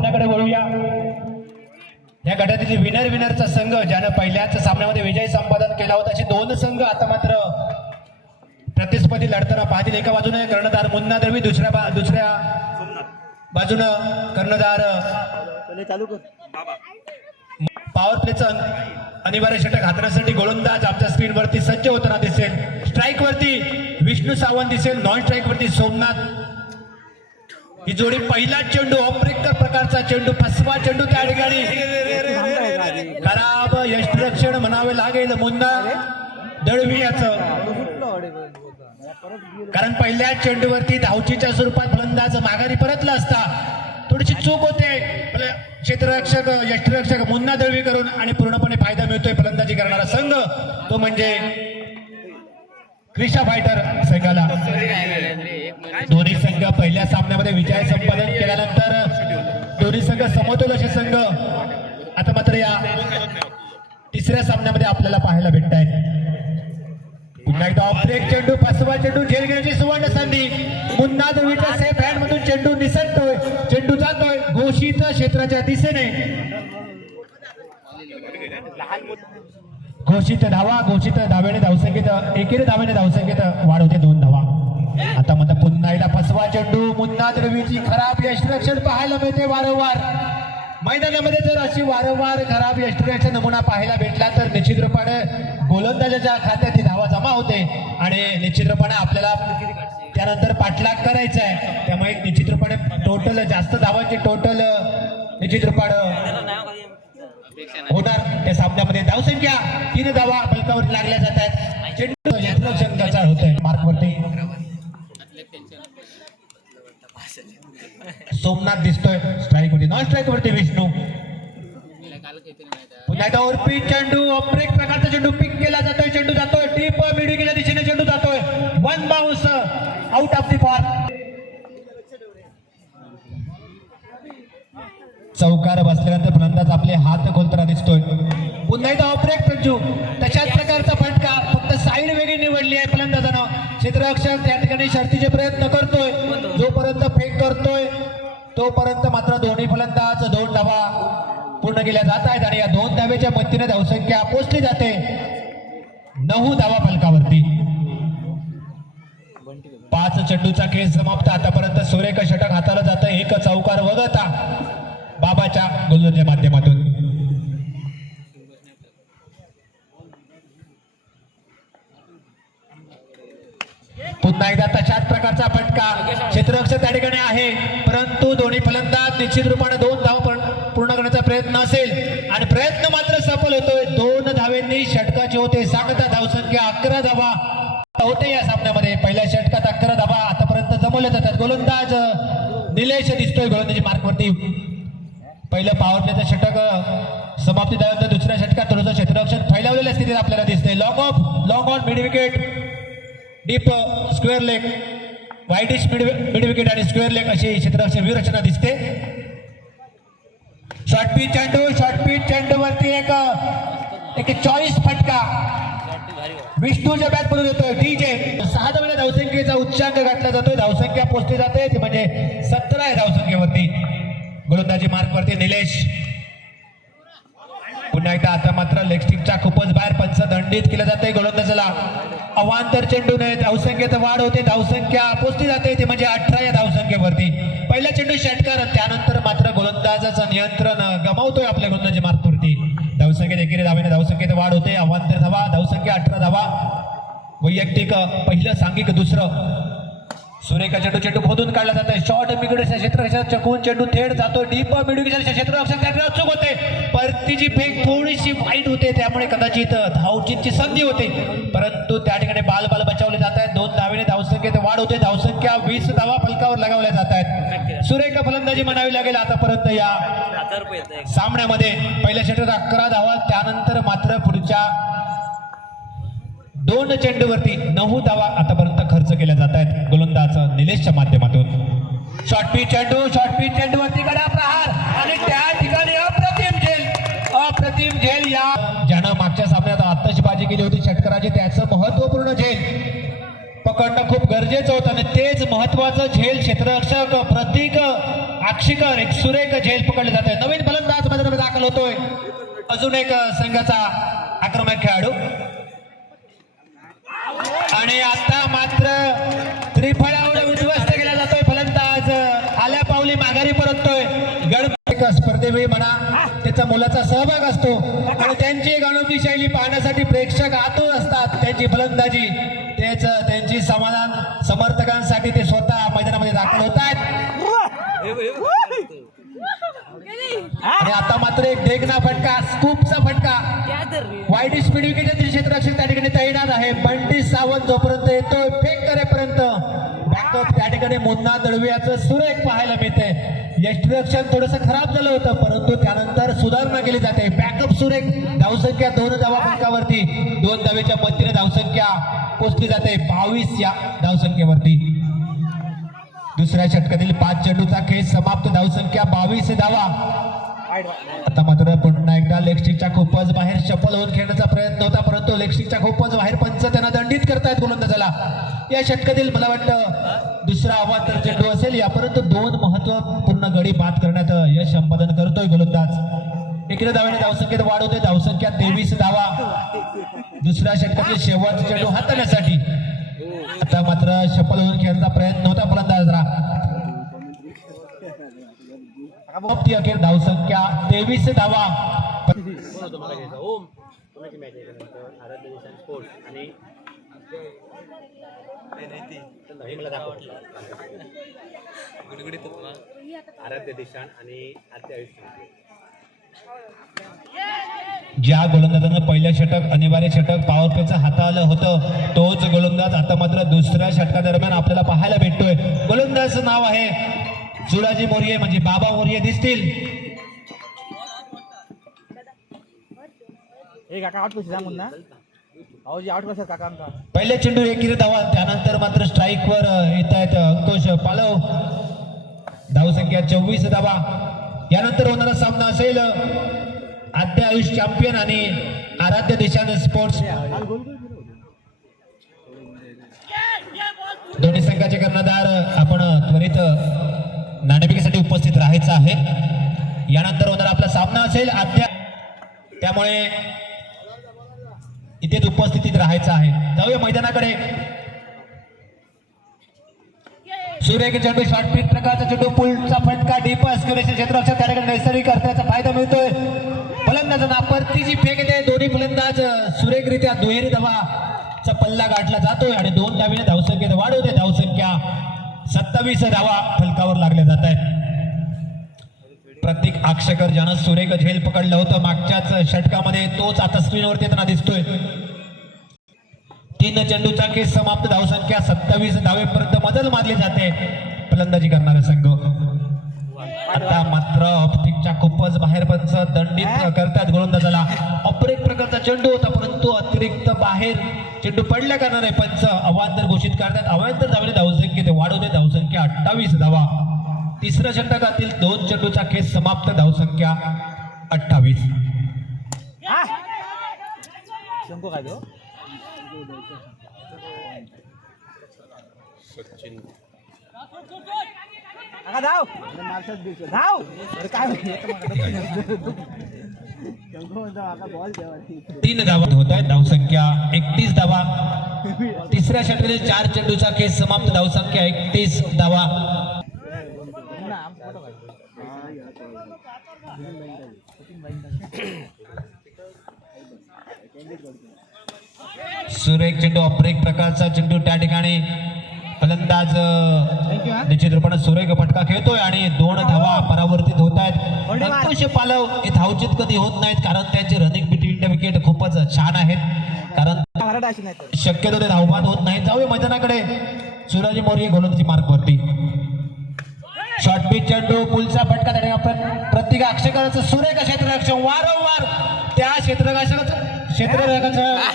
सामन्याकडे वळूया। या गटातील विनरचा संघ ज्यानं पहिल्याच सामन्यामध्ये विजय संपादन केला होता असे दोन संघ आता मात्र प्रतिस्पर्धी लढताना पाहतील। एका बाजूने कर्णधार मुन्ना दळवी, दुसऱ्या बाजूनं कर्णधार पॉवर प्लेचं अनिवार्य षटक हातण्यासाठी गोलंदाज आपल्या स्क्रीनवरती सज्ज होताना दिसेल। स्ट्राईक वरती विष्णू सावंत दिसेल, नॉन स्ट्राईक वरती सोमनाथ। ही जोडी पहिला चेंडू ऑपरेटर प्रकारचा चेंडू, फसवा चेंडू त्या ठिकाणी खराब यष्टिरक्षण म्हणावे लागेल मुन्ना दळवी याचं, कारण पहिल्या चेंडूवरती धावचीच्या स्वरूपात फलंदाज माघारी परतला असता थोडीशी चूक होते क्षेत्ररक्षक यष्टिरक्षक मुन्ना दळवी करून आणि पूर्णपणे फायदा मिळतोय फलंदाजी करणारा संघ तो म्हणजे क्रिशा फायटर संघाला। दोन्ही संघ पहिल्या सामन्यामध्ये विजय संपादन केल्यानंतर दोन्ही संघ समतोल असे संघ आता मात्र या तिसऱ्या सामन्यामध्ये आपल्याला पाहायला भेटत आहेत। पुन्हा एकदा ऑफब्रेक चेंडू, फसवा चेंडू, झेल घेण्याची सुवर्ण संधी। मुन्ना दळवीच्या सेफ हँड मधून चेंडू निसटतोय, चेंडू जातोय घोषित क्षेत्राच्या दिशेने। घोषित धावा, घोषित धावेने धावसंख्येत एकेरी धावेने धावसंख्येत वाढ होते 2 धावा। आता मात्र पुन्हा एकदा फसवा चेंडू, मुन्ना दळवीची खराब यष्टिरक्षण पाहायला मिळते वारंवार मैदानामध्ये। जर अशी वारंवार खराब यष्टिरक्षण नमुना पाहायला भेटला तर निश्चित रूपाने गोलंदाजाच्या खात्यात ही धावा जमा होते आणि निश्चित रूपाने आपल्याला त्यानंतर पाठलाग करायचा आहे। त्यामुळे निश्चित रूपाने टोटल जास्त धावांची टोटल निश्चित रूपाने होणार त्या सामन्यामध्ये। धावसंख्या 3 धावा फलकावरती लागल्या जात आहेत। चेंडू यष्टिरक्षण गचाळ होतंय मार्कवरती। सोमनाथ दिसतोय स्ट्राईक वरती, नॉन स्ट्राईक वरती विष्णू। पुन्हा एकदा ओरपी चेंडू, ऑपरेट प्रकारचा चेंडू पिक केला जातोय, चेंडू जातोय डीप मिडविकेटच्या दिशेने चेंडू जातोय, 1 bounce out of the park. चौकार बसल्यानंतर फलंदाज आपले हात खोलताना दिसतोय। पुन्हा एकदा ऑपरेट चेंडू, तशाच प्रकारचा फटका, फक्त साईड वेगळी निवडली आहे फलंदाजानं। क्षेत्ररक्षक त्या ठिकाणी शर्तीचे प्रयत्न करतोय, जोपर्यंत फेक करतोय तोपर्यंत मात्र दोन्ही फलंदाज 2 धावा पूर्ण केल्या जात आहेत आणि या 2 धावेच्या मदतीने धावसंख्या पोचली जाते 9 धावा फलकावरती। 5 चेंडूचा खेळ समाप्त। आतापर्यंत सुरेख षटक हाताला जातं, 1 चौकार वगळता बाबाच्या गोलंदाजीच्या माध्यमातून। पुन्हा एकदा तशाच प्रकारचा फटका, क्षेत्ररक्षक त्या ठिकाणी आहे परंतु दोन्ही फलंदाज निश्चित रूपाने 2 धावा पूर्ण करण्याचा प्रयत्न असेल आणि प्रयत्न मात्र सफल होतोय। 2 धावेंनी षटकाची होते सांगता धावसंख्या 11 धावा होते या सामन्यामध्ये। पहिल्या षटकात 11 धावा आतापर्यंत जमवल्या जातात। गोलंदाज निलेश दिसतोय गोलंदाजी मार्कवरती। पहिलं पॉवर प्लेचं षटक समाप्ती झाल्यानंतर दुसऱ्या षटकात थोडंसं क्षेत्ररक्षण फैलावलेल्या स्थितीत आपल्याला दिसतंय। Long on mid wicket, deep square leg, widish mid wicket आणि स्क्वेअर लेग अशी क्षेत्ररक्षण व्यूहरचना दिसते। शॉर्ट पिच चेंडू वरती एक चॉईस फटका विष्णूच्या बॅट मधून येतोय। डीजे 6 धावेच्या धावसंख्येचा उच्चांक गाठला जातोय, धावसंख्या पोचली जाते ती म्हणजे 17 आहे धावसंख्येवरती। गोलंदाजी मार्कवरती निलेश। पुन्हा एकदा आता मात्र लेग स्टिकच्या खूपच बाहेर पंच दंडित केलं जाते गोलंदाजाला। अवांतर चेंडूने धावसंख्येत वाढ होते, धावसंख्या पोचली जाते ते म्हणजे 18 या धावसंख्येवरती। पहिला चेंडू षटकार, त्यानंतर मात्र गोलंदाजाचं नियंत्रण गमावतोय आपल्या गोलंदाजी मार्कवरती। धावसंख्येत एकेरी धावेने धावसंख्येत वाढ होते, अवांतर धावा, धावसंख्या 18 धावा। वैयक्तिक पहिलं, सांघिक दुसरं। सुरेखा चेंडू खोदून काढला जातोय, शॉर्ट मिडविकेटच्या क्षेत्ररक्षक चकून चेंडू थेट जातो डीप मिडविकेटच्या क्षेत्ररक्षक चूक होते, परतीची फेक थोडीशी वाईट होते त्यामुळे कदाचित धावचीची संधी होते परंतु त्या ठिकाणी बाल बचावले जात आहेत। 2 धावेने धावसंख्येत वाढ होते, धावसंख्या 20 धावा फलकावर लगावल्या जात आहेत। सुरेखा फलंदाजी म्हणावी लागेल आतापर्यंत या सामन्यामध्ये। पहिल्या षटकात 11 धावा, त्यानंतर मात्र पुढच्या 2 चेंडूवरती 9 धावा आतापर्यंत खर्च केल्या जात आहेत गोलंदाज निलेशच्या माध्यमातून। शॉर्ट पिच चेंडूवरती गडा प्रहार आणि त्या ठिकाणी अप्रतिम झेल या ज्यानं मागच्या सामन्यात आत्ताचीबाजी केली होती षटकाराची, त्याचं महत्वपूर्ण झेल पकडणं खूप गरजेचं होतं आणि तेच महत्वाचं झेल क्षेत्ररक्षक प्रतीक अक्षिकर एक सुरेख झेल पकडले जाते. नवीन फलंदाज मैदानामध्ये दाखल होतोय. अजून एक संघाचा आक्रमक खेळाडू आणि आता मात्र त्रिफळावर उद्ध्वस्त केला जातोय. फलंदाज आल्या पावली माघारी परततोय. गणपती स्पर्धेवेळी म्हणा त्याचा मुलाचा सहभाग असतो आणि त्यांची गणपती शैली पाहण्यासाठी प्रेक्षक आतुर असतात. त्यांची फलंदाजी त्यांची समाधान समर्थकांसाठी ते स्वतः मैदानामध्ये दाखल होत आहेत. आणि आता मात्र एक देखना फटका, स्कूपचा फटका, वाईट स्पीड विकेट क्षेत्ररक्षक त्या ठिकाणी तैनात आहे. बंटी सावंत जोपर्यंत येतोय फेक करेपर्यंत बॅकअप त्या ठिकाणी मुन्ना दळवियाचं सुरेख पाहायला मिळते. यष्टीरक्षण थोडंसं खराब झालं होतं परंतु त्यानंतर सुधारणा केली जाते. बॅकअप सुरेख. धावसंख्या 2 धावा फलकावरती. 2 धावेच्या मदतीने धावसंख्या पोचली जाते 22 या धावसंख्येवरती. दुसऱ्या षटकातील 5 चेंडूचा खेळ समाप्त. धावसंख्या 22 धावा. आता मात्र पुन्हा एकदा लेगस्टिकच्या खूपच बाहेर चपल होऊन खेळण्याचा प्रयत्न होता परंतु लेगस्टिकच्या खूपच बाहेर पंच त्यांना दंडित करतायत गोलंदाजाला. या षटकातील मला वाटतं दुसरा अवांतर चेंडू असेल. यापर्यंत 2 महत्वपूर्ण गडी बाद करण्यात यश संपादन करतोय गोलंदाज. इकडे धावेने धावसंख्येत वाढ होते. धावसंख्या 23 धावा. दुसऱ्या षटकातील शेवटचा चेंडू हाताळण्यासाठी आता मात्र चपल होऊन खेळण्याचा प्रयत्न होता फलंदाजला. अखेर धावसंख्या 23 धावा. ज्या गोलंदाजानं पहिलं षटक अनिवार्य षटक पॉवर प्लेचं हाताळलं होतं तोच गोलंदाज आता मात्र दुसऱ्या षटकादरम्यान आपल्याला पाहायला भेटतोय. गोलंदाजाचं नाव आहे जुडाजी मोरिये म्हणजे बाबा मोरिये दिसतील. पहिल्या चेंडू 1 धावा. त्यानंतर मात्र स्ट्राईकवर येत आहेत अंकुश पालव. धावसंख्या 24 धावा. यानंतर होणारा सामना असेल आद्य आयुष चॅम्पियन आणि आराध्य देशाने स्पोर्ट्स. दोन्ही संघाचे कर्णधार आपण त्वरित नाणेफेकीसाठी उपस्थित राहायचं आहे. यानंतर होणारा आपला सामना असेल आद्य, त्यामुळे इथेच उपस्थितीत राहायचं आहे. जाऊया मैदानाकडे. सुरेख चेंडू शॉर्टपिच प्रकारचा चेंडू पुलचा फटका डीपस करेचे क्षेत्ररक्षक त्या ठिकाणी नैसर्गिक अर्थाचा फायदा मिळतोय. फलंदाजांना परतीची फेक येते. दोन्ही फलंदाज सुरेखरित्या दुहेरी धावाचा पल्ला गाठला जातोय आणि 2 धावेने धावसंख्येत वाढ होते. धावसंख्या 27 धावा फलकावर लागल्या जात आहेत. प्रत्येक आक्षेकर ज्यानं सुरेख झेल पकडलं होतं मागच्याच षटकामध्ये तोच आता स्क्रीनवरती येताना दिसतोय. 3 चेंडूचा खेळ समाप्त. धावसंख्या 27 धावेपर्यंत मजल मारली जाते फलंदाजी करणारा संघ. आता मात्र ऑप्टिकच्या खूपच बाहेर पंच दंडित करतात गोलंदाजाला. ऑपरेट प्रकारचा चेंडू होता परंतु अतिरिक्त बाहेर चेंडू पडल्या कारणाने पंच अवांतर घोषित करतात. अवांतर धावेने धावसंख्येत वाढवते. धावसंख्या 28 धावा. तिसऱ्या षटकातील 2 चेंडूचा खेळ समाप्त. धावसंख्या 28. तीन धावा होत आहेत. धावसंख्या 31 धावा. तिसऱ्या षटकातील 4 चेंडूचा खेळ समाप्त. धावसंख्या 31 धावा. सुरेख चेंडू ऑपरेक प्रकारचा चेंडू त्या ठिकाणी फलंदाज निश्चित रूपाने सुरेख फटका खेळतोय आणि 2 धावा परावर्तित होत आहेत. अंकुश पालव हे धावचित कधी होत नाहीत कारण त्यांचे रनिंग बिटवीन द विकेट खूपच छान आहेत. कारण शक्यतो ते धावबाद होत नाही. जाऊया मैदानाकडे. जुडाजी मोरिये गोलंदाजी मार्कवरती. शॉर्टपिच चेंडू पुलचा फटका त्या प्रत्येक आक्षेपकाचं सुरेख क्षेत्ररक्षण वारंवार त्या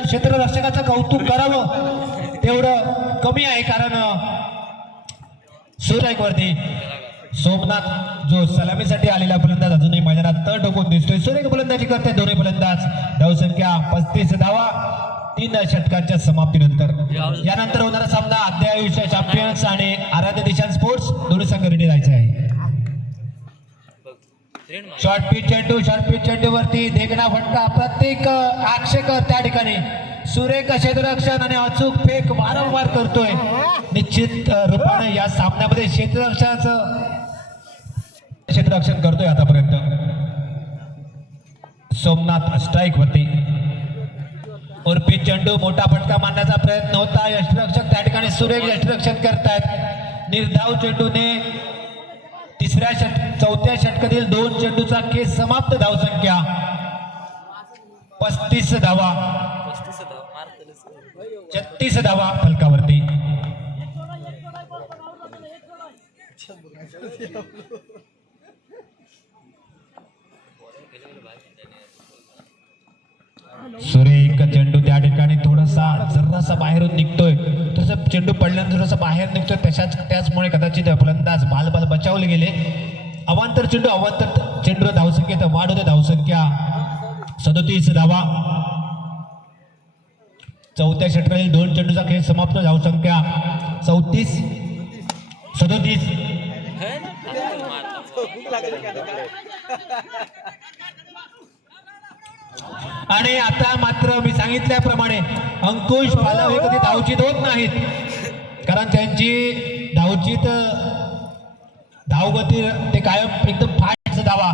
क्षेत्ररक्षकाचं कौतुक करावं तेवढं कमी आहे कारण सुरेख वरती सोमनाथ जो सलामीसाठी आलेला फलंदाज अजूनही मैदानात तळ ठोकून दिसतोय. सुरेख फलंदाजी करते दोन्ही फलंदाज. धावसंख्या 35 धावा. 3 षटकांच्या समाप्तीनंतर. यानंतर होणारा सामना आद्य आयुष्य चॅम्पियन्स आणि आराध्य देशान स्पोर्ट्स दोन्ही संघ रेडी राहायचे आहे. शॉर्ट पिच चेंडू वरती देखणा फटका प्रत्येक आक्षेकर त्या ठिकाणी सुरेख क्षेत्ररक्षण आणि अचूक फेक वारंवार करतोय. निश्चित रूपाने या सामन्यामध्ये क्षेत्ररक्षण करतोय आतापर्यंत. सोमनाथ स्ट्राईक वरती और पिच चेंडू मोठा फटका मारण्याचा प्रयत्न होता. यष्टिरक्षक त्या ठिकाणी सुरेख यष्टिरक्षण करतायत. निर्धाव चेंडूने चौथ्या षटकातील 2 चेंडूचा खेळ समाप्त. धावसंख्या 35 धावा. 36 धावा फलकावरती. सुरेख चेंडू त्या ठिकाणी जरासा बाहेरून निघतोय. तसं चेंडू पडल्यानंतर थोडासा बाहेर निघतोय. त्याचमुळे कदाचित फलंदाज बाल बचावले गेले. अवांतर चेंडू धावसंख्येत वाढ होते. धावसंख्या 37 धावा. चौथ्या षटकातील 2 चेंडूचा खेळ समाप्त. धावसंख्या 37. आणि आता मात्र मी सांगितल्याप्रमाणे अंकुश पालव हे कधी धावचीत होत नाहीत, कारण त्यांची धावगती ते कायम एकदम फास्ट धावा.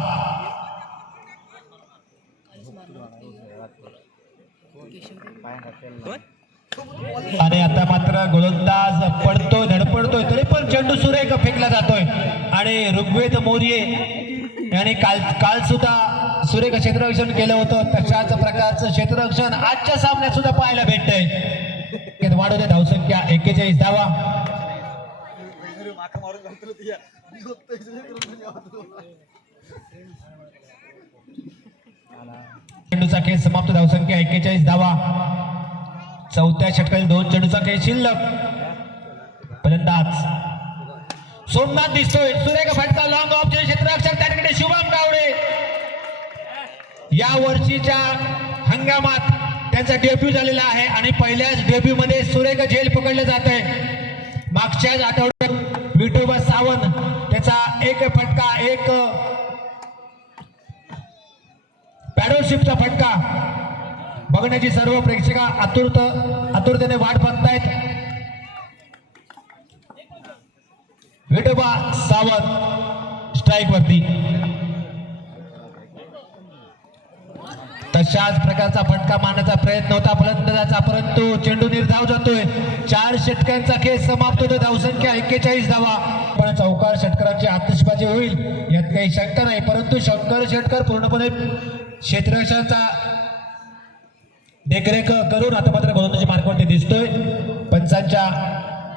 आणि आता मात्र गोलंदाज पडतोय, धडपडतोय, तरी पण चेंडू सुरेख फेकला जातोय. आणि ऋग्वेद मोर्ये यांनी काल सुद्धा सुरेख क्षेत्ररक्षण केलं होतं. तशाच प्रकारचं क्षेत्ररक्षण आजच्या सामन्यात सुद्धा पाहायला भेटतंय. वाढवते धावसंख्या 41 धावा. चेंडूचा खेळ समाप्त. धावसंख्या 41 धावा. चौथ्या षटकातील 2 चेंडूचा खेळ शिल्लक. फलंदाज सोमनाथ दिसतोय. सुरेख फटका लॉंग ऑफचे क्षेत्ररक्षक त्या ठिकाणी शुभम गावडे. या वर्षीच्या हंगामात त्यांचा डेब्यू झालेला आहे आणि पहिल्याच डेब्यू मध्ये सुरेख झेल पकडले जात आहे. मागच्याच आठवड्यात विठोबा सावंत त्याचा एक फटका, एक पॅडलशिपचा फटका बघण्याची सर्व प्रेक्षक आतुरतेने वाट बघतायत. विठोबा सावंत स्ट्राईक वरती. तशाच प्रकारचा फटका मारण्याचा प्रयत्न होता फलंदाजाचा, परंतु चेंडू निर्धाव जातोय. 4 षटकांचा खेळ समाप्त होतो. धावसंख्या 41 धावा. पण चौकार षटकारांची आतिषबाजी होईल यात काही शंका नाही, परंतु शंकर षटकार पूर्णपणे क्षेत्ररक्षणाचा देखरेख करून आता मात्र गोलंदाजी मार्गावरती दिसतोय. पंचांच्या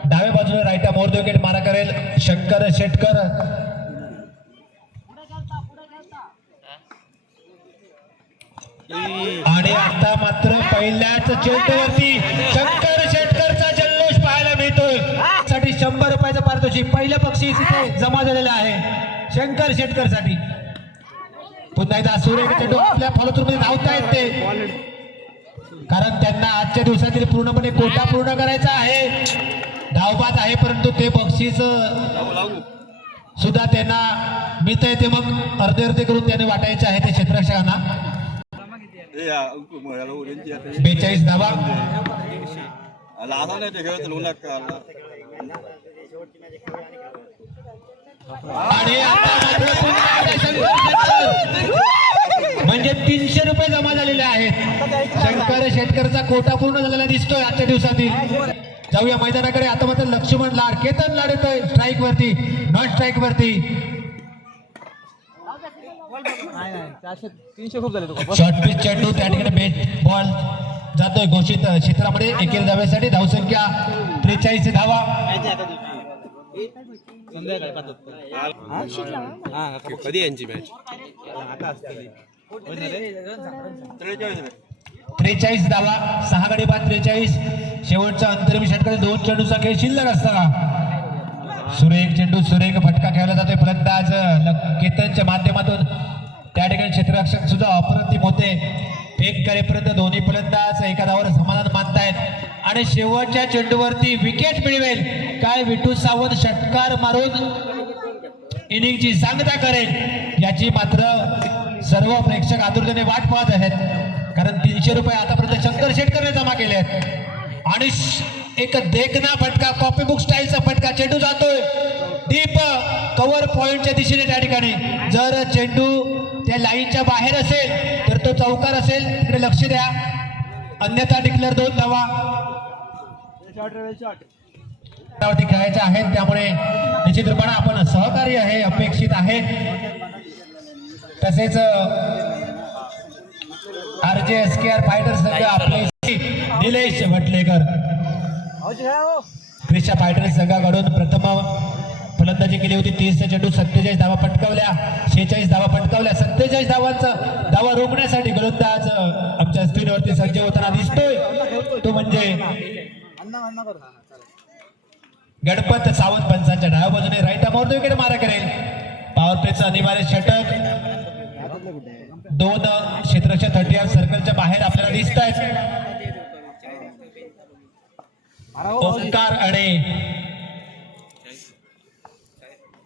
डाव्या बाजूला राईटा मोर विकेट मारा करेल शंकर शेटकर. आणि आता मात्र पहिल्याच चेंडूवरती शंकर शेटकरचा जल्लोष पाहायला मिळतोय. साठी 100 रुपयाचं पारितोषिक पहिलं बक्षीस इथे जमा झालेलं आहे शंकर शेटकर साठी. पुन्हा एकदा सुरेख चेंडू आपल्या फॉलोथ्रूमध्ये धावतायत ते, कारण त्यांना आजच्या दिवसातील पूर्णपणे कोटा पूर्ण करायचा आहे. धावबाद आहे, परंतु ते बक्षीस सुद्धा त्यांना मिळत आहे ते मग अर्धे करून त्यांनी वाटायचे आहे ते क्षेत्ररक्षकांना. 42 धावा. आणि म्हणजे 300 रुपये जमा झालेले आहेत. शंकर शेटकरचा कोटा पूर्ण झालेला दिसतोय आजच्या दिवसातील. जाऊया मैदानाकडे. आता मात्र लक्ष्मण लाड, केतन लाड येतोय स्ट्राईक वरती, नॉन स्ट्राईक वरती. शॉर्ट पिच चेंडू त्या ठिकाणी बेट बॉल जातोय घोषित क्षेत्रामध्ये. एकेरी धावेसाठी. धावसंख्या 43 धावा. कधी यांची मॅच? 43 धावा. 6 गडी बाद 43. शेवटचा अंतरिम षटकातील 2 चेंडूचा खेळ शिल्लक असताना सुरेख चेंडू, सुरेख फटका खेळला जातोय. फलंदाज केतनच्या माध्यमातून त्या ठिकाणी क्षेत्ररक्षक सुद्धा अप्रतिम होते. फेक करेपर्यंत दोन्ही फलंदाज एका धावावर समाधान मानतायत आणि शेवटच्या चेंडूवरती विकेट मिळवेल काय विठू सावंत षटकार मारून इनिंगची सांगता करेल याची मात्र सर्व प्रेक्षक आतुरतेने वाट पाहत आहेत, कारण 300 रुपये आतापर्यंत शंकर शेटकरने जमा केले आहेत आणि एक देखना फटका, कॉपी बुक स्टाईलचा फटका. चेंडू जातोय डीप कव्हर पॉइंटच्या दिशेने. त्या ठिकाणी जर चेंडू त्या लाईनच्या बाहेर असेल तर तो चौकार असेल, तिकडे लक्ष द्या, अन्यथा डिक्लेअर 2 धावा खेळायचे आहेत. त्यामुळे निश्चित रूपाने आपण सहकार्य हे अपेक्षित आहे. तसेच RJSKR फायटर संघ आपले निलेश भटलेकर क्रिशा फायटर संघाकडून प्रथम फलंदाजी केली होती. 30 चेंडू 47 धावा पटकावल्या, 46 धावा पटकावल्या. 47 धावांचा धावा रोखण्यासाठी गोलंदाज आमच्या स्क्रीनवरती सज्ज होताना दिसतोय, तो म्हणजे गणपत सावंत. पंचांच्या डाव्या बाजूने राईट आर्मवर विकेट मारा करेल. पॉवर प्लेचं अनिवार्य षटक. 2 क्षेत्ररक्षक 30 सर्कलच्या बाहेर आपल्याला दिसत आहेत. ओंकार आणि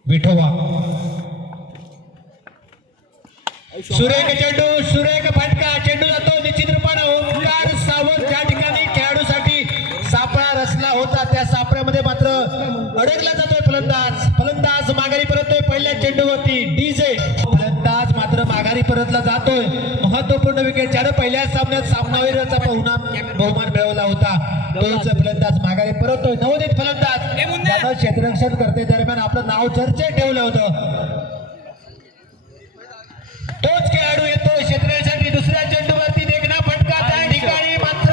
विठोबा. सुरेख चेंडू, सुरेख फटका, चेंडू जातो निश्चित रूपाने ओंकार सावंत त्या ठिकाणी खेळाडूसाठी सापळा रचला होता, त्या सापळ्यामध्ये मात्र अडकला जातोय फलंदाज. फलंदाज माघारी परततोय पहिल्या चेंडूवरती. डीजे फलंदाज मात्र माघारी परतला जातोय. महत्वपूर्ण विकेट, ज्याने पहिल्या सामन्यात सामनावीराचा बहुमान मिळवला होता, तोच फलंदाज माघारी परततोय. नवोदित फलंदाज ज्यानं क्षेत्ररक्षण करते दरम्यान आपलं नाव चर्चेत ठेवलं होतं, तोच खेळाडू येतो क्षेत्ररक्षणासाठी. दुसऱ्या चेंडूवरती देखना फटका, त्या ठिकाणी मात्र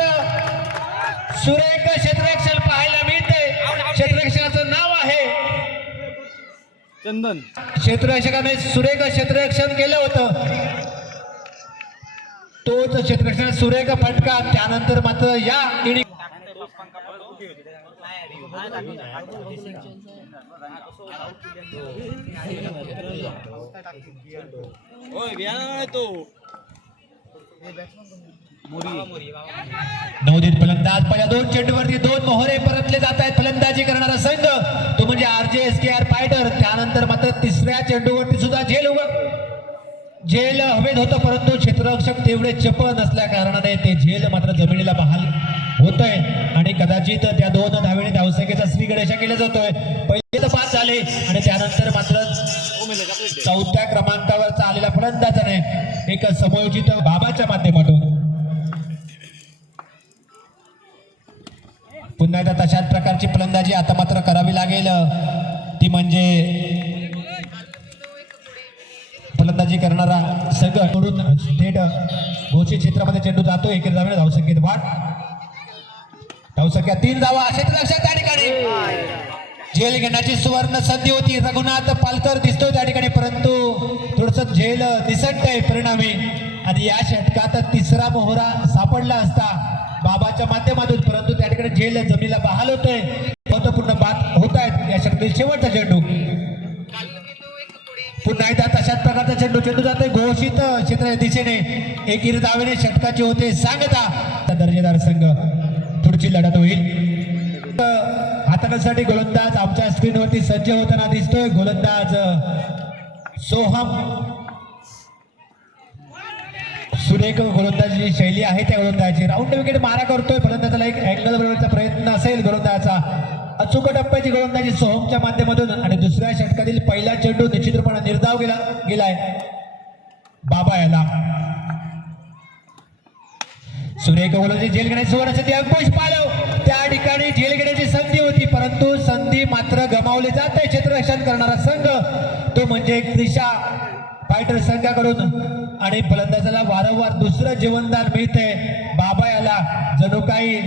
सुरेख क्षेत्ररक्षण पाहायला मिळते. क्षेत्ररक्षणाचं नाव आहे चंदन. क्षेत्ररक्षकाने सुरेख क्षेत्ररक्षण केलं होतं, तोच क्षेत्ररक्षण सुरेख फटका. त्यानंतर मात्र या इनिंग नवोदित फलंदाज पहिल्या 2 चेंडूवरती 2 मोहरे परतले जात आहेत. फलंदाजी करणारा संघ तो म्हणजे RJSKR फायटर. त्यानंतर मात्र तिसऱ्या चेंडूवरती सुद्धा झेल हवेत होतं, परंतु क्षेत्ररक्षक तेवढे चपळ नसल्या कारणाने ते झेल मात्र जमिनीला बहाल होत आहे आणि कदाचित त्या 2 धावेने धावसंख्येचा श्री गणेशा केला जातोय. पहिले तर 5 झाले आणि त्यानंतर मात्र 4थ्या क्रमांकावरचा आलेला फलंदाजाने एक समयोजित बाबाच्या माध्यमातून पुन्हा एकदा तशाच प्रकारची फलंदाजी आता मात्र करावी लागेल. ती म्हणजे फलंदाजी करणारा संघ कडून थेट घोषित क्षेत्रामध्ये चेंडू जातो. एकेरी धावेने धावसंख्येत वाढ. धावसंख्या 3 धावा. क्षेत्ररक्षक त्या ठिकाणी झेल घेण्याची सुवर्ण संधी होती. रघुनाथ पालकर दिसतोय त्या ठिकाणी, परंतु थोडस झेल निसटतंय परिणामी. आणि या षटकात 3रा मोहरा सापडला असता बाबाच्या माध्यमातून, परंतु त्या ठिकाणी झेल जमिनीला बहाल होतोय. महत्वपूर्ण बाद होत आहेत या षटकातील शेवटचा चेंडू. पुन्हा एकदा तशाच प्रकारचा चेंडू जातोय घोषित क्षेत्राच्या दिशेने. एकेरी धावेने षटकाची होते सांगता. दर्जेदार संघ पुढची लढत होईल. हाताळण्यासाठी गोलंदाज आमच्या स्क्रीनवरती सज्ज होताना दिसतोय. गोलंदाज सोहम. सुरेख गोलंदाजी शैली आहे त्या गोलंदाजी. राऊंड विकेट मारा करतोय. फलंदाजाला एक अँगल बनवण्याचा प्रयत्न असेल गोलंदाजाचा. अचूक टप्प्याची गोलंदाजी सोहमच्या माध्यमातून आणि दुसऱ्या षटकातील पहिला चेंडू निश्चित रूपाने निर्धाव गेलाय बाबा याला. सुरेख गोलंदाजी झेल घेण्याची सुवर्ण संधी. अंकुश पालव त्या ठिकाणी झेल घेण्याची संधी होती, परंतु संधी मात्र गमावली जाते. क्षेत्ररक्षण करणारा संघ तो म्हणजे क्रिशा फायटर संघाकडून आणि फलंदाजाला वारंवार दुसरं जीवनदान मिळते बाबा याला. जणू काही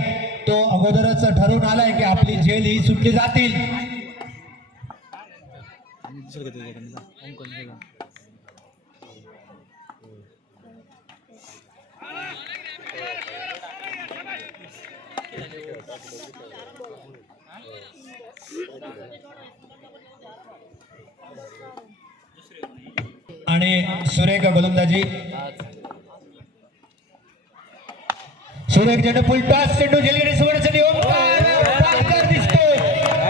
तो अगोदरच ठरवून आलाय की आपली झेल ही सुटली जातील. आणि सुरेख गोलंदाजी. सुरेख चेंडू फुलटॉस चेंडू झेलगिरी सुवर्णसाठी ओंकार पालकर दिसतोय.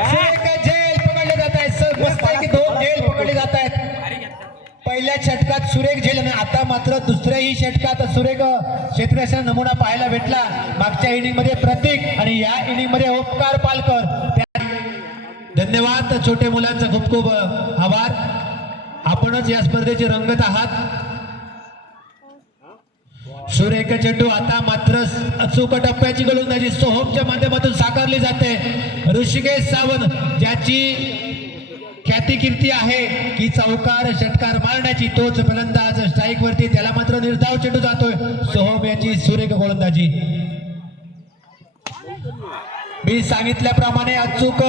सुरेख झेल पकडले जात आहेत. मस्त आहे की 2 झेल पकडले जात आहेत. पहिल्या षटकात सुरेख झेल आणि आता मात्र दुसऱ्याही षटकात सुरेख क्षेत्ररक्षण नमुना पाहायला भेटला. मागच्या इनिंग मध्ये प्रतीक आणि या इनिंग मध्ये ओमकार पालकर. धन्यवाद छोटे मुलांचा खूप खूप आभार. आपणच या स्पर्धेचे रंगत आहात. सुरेख चेंडू आता मात्र अचूक टप्प्याची गोलंदाजी सोहमच्या माध्यमातून साकारली जाते. ऋषिकेश सावंत ज्याची ख्याती कीर्ती आहे की चौकार षटकार मारण्याची, तोच फलंदाज स्ट्राईक वरती, त्याला मात्र निर्धाव चेंडू जातोय. सोहम याची सुरेख गोलंदाजी. मी सांगितल्याप्रमाणे अचूक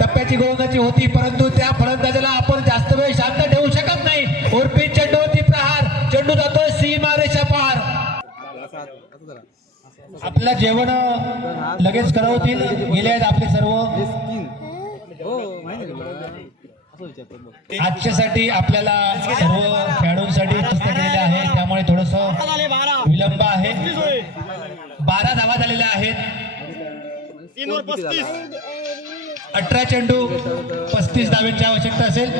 टप्प्याची गोलंदाजी होती, परंतु त्या फलंदाजाला आपण जास्त वेळ शांत ठेवू शकत नाही. उर्फित चेंडूवरती प्रहार, चेंडू जातोय सीमारेषा पार. आपलं जेवण लगेच करवतील, गेले आहेत आपले सर्व. आजच्यासाठी आपल्याला सर्व खेळाडूंसाठी व्यवस्था केलेली आहे, त्यामुळे थोडस विलंब आहे. 12 धावा झालेल्या आहेत. 18 चेंडू 35 धावांची आवश्यकता असेल.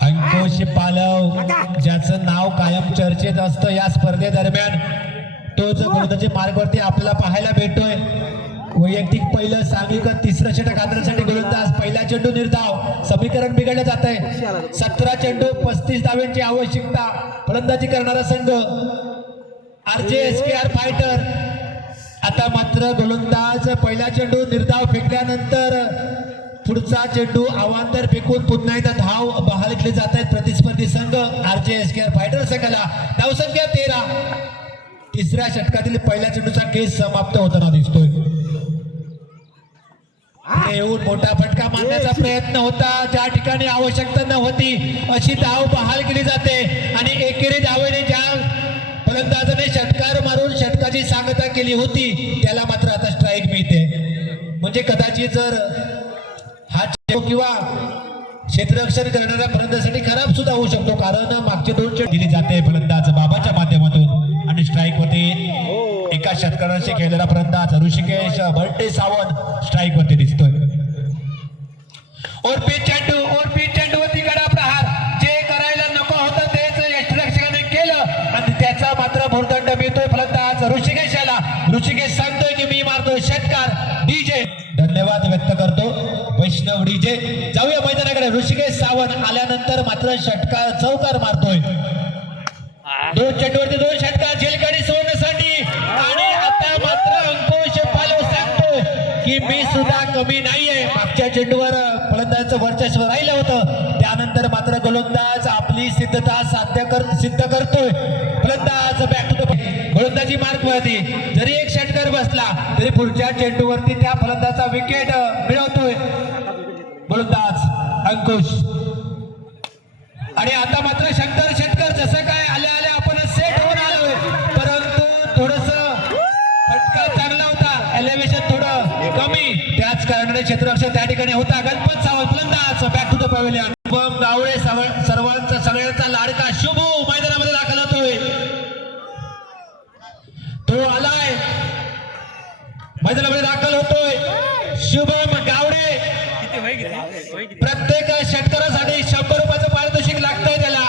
अंकुश पालव ज्याचं नाव कायम चर्चेत असतं या स्पर्धेदरम्यान, तोच गोलंदाजी मार्गावरती आपल्याला पाहायला भेटतोय. वैयक्तिक पहिलं सांघिक तिसरं षटक हाताळण्यासाठी गोलंदाज. पहिला चेंडू निर्धाव, समीकरण बिघडलं जात आहे. 17 चेंडू 35 धावांची आवश्यकता. फलंदाजी करणारा संघ RJSKR फायटर. आता मात्र गोलंदाज पहिला चेंडू निर्धाव फेकल्यानंतर पुढचा चेंडू अवांतर फेकून पुन्हा एकदा धाव बहाल केले जात आहेत प्रतिस्पर्धी संघ RJSKR फायटर संघाला. धावसंख्या 13. तिसऱ्या षटकातील पहिल्या चेंडूचा केस समाप्त होताना दिसतोय. येऊन मोठा फटका मारण्याचा प्रयत्न होता, ज्या ठिकाणी आवश्यकता नव्हती अशी धाव बहाल केली जाते आणि एकेरी धावेने ज्या फलंदाजाने षटकार मारून षटकाची सांगता केली होती त्याला मात्र आता स्ट्राईक मिळते. म्हणजे कदाचित जर हा चेंडू किंवा क्षेत्ररक्षण करणाऱ्या फलंदाजासाठी खराब सुद्धा होऊ शकतो, कारण मागचे 2 चेंडू दिली जाते फलंदाज बाबाच्या माध्यमातून आणि स्ट्राईक होते. एका षटकाराशी खेळलेला फलंदाज ऋषिकेश भट्टे सावंत स्ट्राईक वरती दिसतोय. ओरपी चेंडूवरती गडा प्रहार. जे करायला नको होतं तेच यष्टिरक्षकाने केलं आणि त्याचा मात्र भुर्दंड मिळतोय फलंदाज ऋषिकेशाला. ऋषिकेश सांगतोय की मी मारतोय षटकार. डीजे धन्यवाद व्यक्त करतो वैष्णव डीजे. जाऊया मैदानाकडे. ऋषिकेश सावंत आल्यानंतर मात्र षटकार चौकार मारतोय. 2 चेंडूवरती 2 षटकार झेलगाडी सोडण्यासाठी आणि आता मात्र अंकुश पालव सांगतोय की मी सुद्धा कमी नाहीये. मागच्या चेंडूवर फलंदाजाचं वर्चस्व राहिलं होतं, त्यानंतर मात्र गोलंदाज आपली सिद्धता सिद्ध करतोय. फलंदाज बॅक टू द गोलंदाजी मार्गवरती. जरी एक षटकार बसला तरी पुढच्या चेंडूवरती त्या फलंदाजाचा विकेट मिळवतोय गोलंदाज अंकुश. आणि आता मात्र षटकार जसं काय आल्या आपण सेट होऊन आलोय, परंतु थोडस फटका चांगला होता, एलिव्हेशन थोडं कमी, त्याच कारणाने क्षेत्ररक्षण त्या ठिकाणी होता. गणपत सावंत फलंदाज back to the pavilion. Shubham Gawade सर्वांचा सगळ्यांचा लाडका शुभू मैदानामध्ये दाखल होतोय. तो आलाय मैदानामध्ये दाखल होतोय. शुभम गावडे. प्रत्येक षटकारासाठी 100 रुपयाचं पारितोषिक लागतंय त्याला.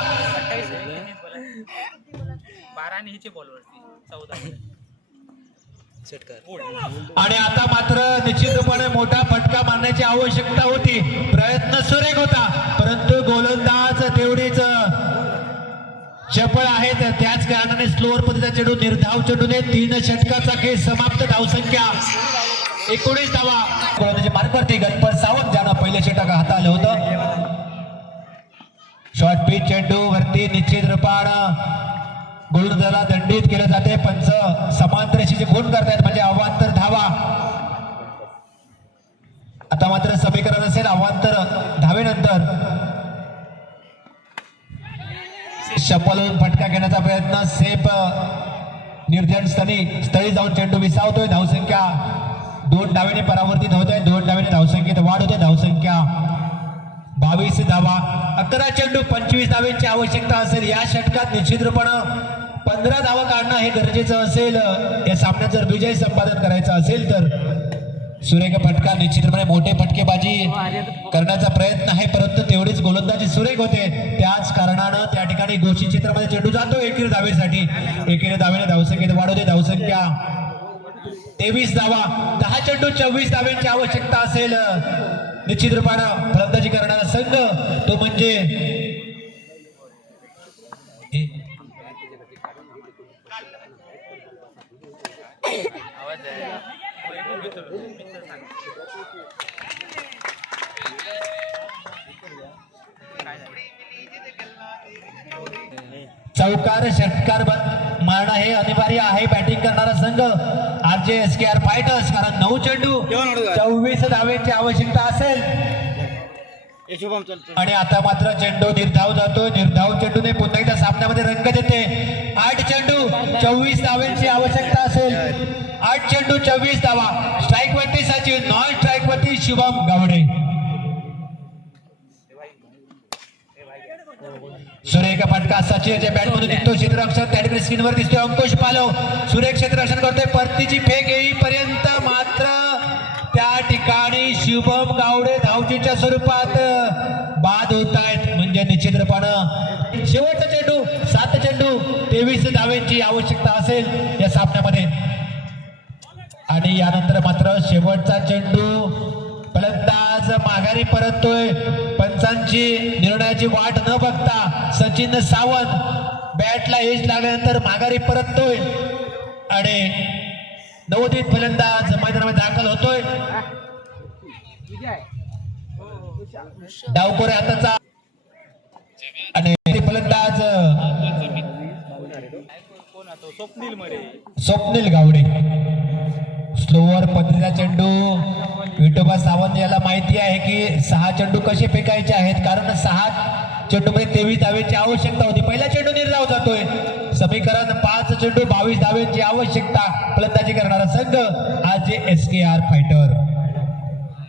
आणि आता मात्र निश्चितपणे मोठा फटका मारण्याची आवश्यकता होती. प्रयत्न सुरेख होता, परंतु गोलंदाज तेवढीच चपळ आहेत, त्याच कारणाने स्लोअर पद्धतीचा चेंडू निर्धाव चेंडूने 3 षटकाचा खेळ समाप्त. धावसंख्या 19 धावा. गोलंदाजी मार्गवरती गणपत सावंत ज्यानं पहिले षटक हाताळलं होतं. शॉर्ट पिच चेंडू वरती निश्चित रूपानं गोलंदाजाला दंडित केलं जाते. पंच समांतर रेषेचे गुण करतायत म्हणजे अवांतर धावा. आता मात्र समीकरण असेल अवांतर धावेनंतर शपलून फटका घेण्याचा प्रयत्न. सेफ निर्जन स्थळी जाऊन चेंडू विसावतोय. धावसंख्या 2 धावेने परावर्तित होत आहे. 2 धावेने धावसंख्येत वाढ होते. धावसंख्या 22 धावा. 11 चेंडू 25 धावेची आवश्यकता असेल. या षटकात निश्चित रूपानं 15 धावा काढणं हे गरजेचं असेल. या सामन्यात जर विजय संपादन करायचा असेल तर सुरेख फटका, निश्चितपणे मोठे फटकेबाजी करण्याचा प्रयत्न आहे, परंतु तेवढीच गोलंदाजी सुरेख होते. त्याच कारणानं त्या ठिकाणी गोष्टी चित्रामध्ये चेंडू जातो एकेरी धावेसाठी. एकेरी धावेने धावसंख्येत वाढवते. धावसंख्या 23 धावा. 10 चेंडू 24 धाव्यांची आवश्यकता असेल. निश्चित रूपानं फलंदाजी करणारा संघ तो म्हणजे चौकार षटकार मारणं हे अनिवार्य आहे. बॅटिंग करणारा संघ RJSKR फायटर्स, कारण 9 चेंडू 24 धावेची आवश्यकता असेल. आणि आता मात्र चेंडू निर्धाव जातो. निर्धाव चेंडूने पुन्हा एकदा सामन्यामध्ये रंग देते. 8 चेंडू 24 धावेची आवश्यकता असेल. 8 चेंडू 24 धावा. स्ट्राईक वरती सचिन, नॉन स्ट्राईक वरती शुभम गावडे. सुरेख फटका सचिनच्या बॅटमधून निघतो. क्षेत्ररक्षण त्या ठिकाणी स्क्रीनवर दिसतोय अंकुश पालव. सुरेख क्षेत्ररक्षण करतोय. परतीची फेक येईपर्यंत मात्र त्या ठिकाणी शुभम गावडे धावचीच्या स्वरूपात बाद होत आहेत. म्हणजे निश्चित रूपानं शेवटचा चेंडू 7 चेंडू 23 धावेची आवश्यकता असेल या सामन्यामध्ये. आणि यानंतर मात्र शेवटचा चेंडू फलंदाज माघारी परततोय. पंचांची निर्णयाची वाट न बघता सचिन सावंत बॅटला एज लागल्यानंतर माघारी परततोय आणि नवोदित फलंदाज मैदानामध्ये दाखल होतोय. डावकोरे हाताचा आणि फलंदाज स्वप्नील गावडे. स्लोवर पद्धतीचा चेंडू. विठोबा सावंत याला माहिती आहे की 6 चेंडू कसे फेकायचे आहेत, कारण 6 चेंडूमध्ये 23 धावेची आवश्यकता होती. पहिला चेंडू निर्धाव जातोय. समीकरण 5 चेंडू 22 धावेची आवश्यकता. फलंदाजी करणारा संघ RJSKR फायटर.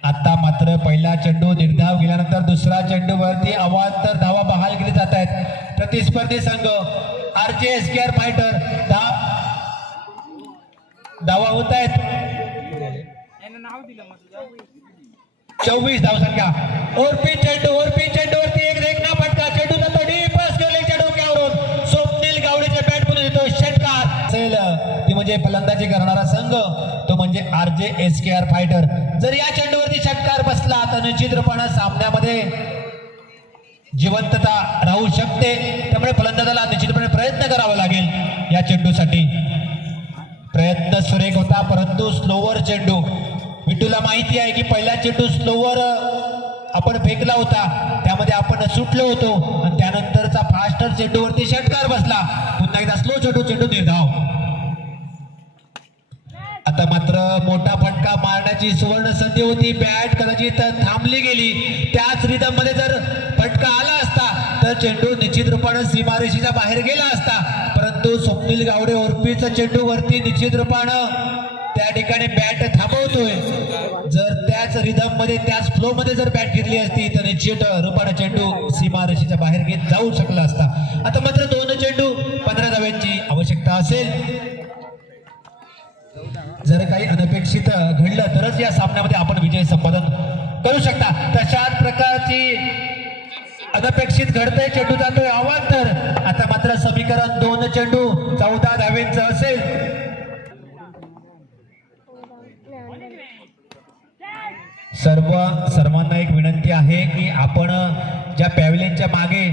आता मात्र पहिला चेंडू निर्धाव गेल्यानंतर दुसरा चेंडू वरती अवांतर धावा बहाल केली जात आहेत. प्रतिस्पर्धी संघ RJSKR फायटर धावा होत आहेत. 24 धावसंख्या. ओरपी चेंडूवरती एक देखना फटका. चेंडू जातो डीप गेलेच्या डोक्यावरून. स्वप्नील गावडेच्या बॅटमधून येतो षटकार असेल ती म्हणजे फलंदाजी करणारा संघ तो म्हणजे RJSKR फायटर. जर या चेंडूवरती षटकार बसला तर निश्चित रूपाने सामन्यामध्ये जिवंतता राहू शकते. त्यामुळे फलंदाजाला निश्चितपणे प्रयत्न करावा लागेल या चेंडूसाठी. प्रयत्न सुरेख होता, परंतु स्लोवर चेंडू. विठूला माहिती आहे की पहिला चेंडू स्लोवर आपण फेकला होता, त्यामध्ये आपण सुटलो होतो आणि त्यानंतरचा फास्टर चेंडूवरती षटकार बसला. पुन्हा एकदा स्लो चेंडू निर्धाव. आता मात्र मोठा फटका मारण्याची सुवर्ण संधी होती. बॅट कदाचित थांबली गेली. त्याच रिदम मध्ये जर फटका आला असता तर चेंडू निश्चित रूपाने सीमारेषेच्या बाहेर गेला असता, परंतु स्वप्नील गावडे ओरपीचा चेंडू वरती निश्चित रूपानं त्या ठिकाणी बॅट थांबवतोय. जर त्याच रिदम मध्ये त्याच फ्लो मध्ये जर बॅट फिरली असती तर निश्चित रूपाने चेंडू सीमारेषेच्या बाहेर घेत जाऊ शकला असता. आता मात्र 2 चेंडू 15 धाव्यांची आवश्यकता असेल. जर काही अनपेक्षित घडलं तरच या सामन्यामध्ये आपण विजय संपादन करू शकता. तशाच प्रकारची अनपेक्षित घडतंय. चेंडू जातोय अवांतर. आता मात्र समीकरण 2 चेंडू 14 धावेंचं असेल. सर्वांना एक विनंती आहे की आपण ज्या पॅव्हलियनच्या मागे